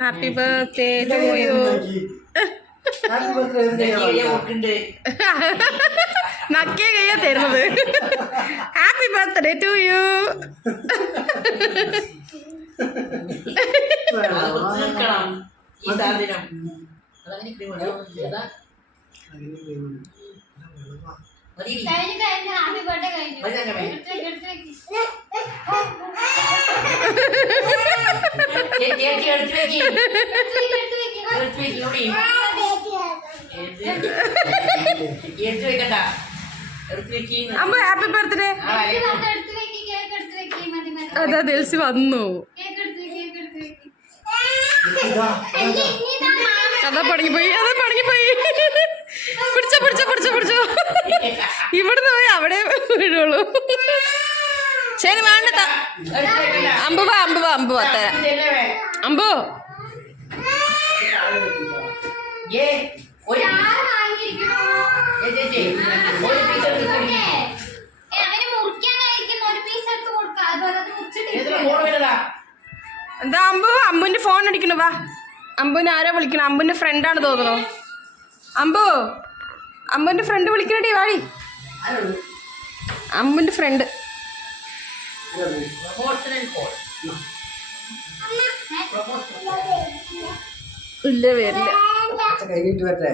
Happy birthday to you happy birthday ഉണ്ട്. നക്കിയ കയ്യാ തരുന്നത് happy birthday to you happy birthday കഴിഞ്ഞു അമ്മ ഹാപ്പി ബർത്ത്ഡേ ആ, കേക്ക് വന്ന് എടുത്ത് കേക്ക് എടുത്ത് വെക്ക്. മതി, മതി. അതാ ദിൽസി വന്നു. കേക്ക് എടുത്ത് വെക്ക്, കേക്ക് എടുത്ത് വെക്ക്. ഇതാ ഇനി ഇതാ. അതാ പടങ്ങിപ്പോയി അതാ പടങ്ങിപ്പോയി പിടിച്ചോ പിടിച്ചോ പിടിച്ചോ പിടിച്ചോ. ഇവിടുന്ന് പോയി അവിടെ വീഴുള്ളൂ. ശരി വേണ്ട അമ്പുവാ അമ്പുവാ അമ്പുവാ തരാം? അമ്പു? എന്താ അമ്പു? അമ്പുവിന്റെ ഫോൺ അടിക്കണു വാ. അമ്പുവിനെ ആരാ വിളിക്കണം? അമ്പുന്റെ ഫ്രണ്ടാണ് തോന്നണോ അമ്പു അമ്പുവിന്റെ ഫ്രണ്ട് വിളിക്കണടി വാടി അമ്പുവിന്റെ ഫ്രണ്ട്. ഇല്ല വരില്ല. കഴിഞ്ഞിട്ട് വരട്ടെ.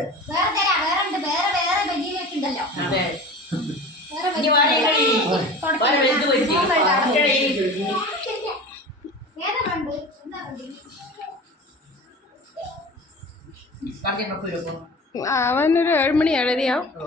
അവനൊരു ഏഴുമണി ഏഴരയാവും. ഓ.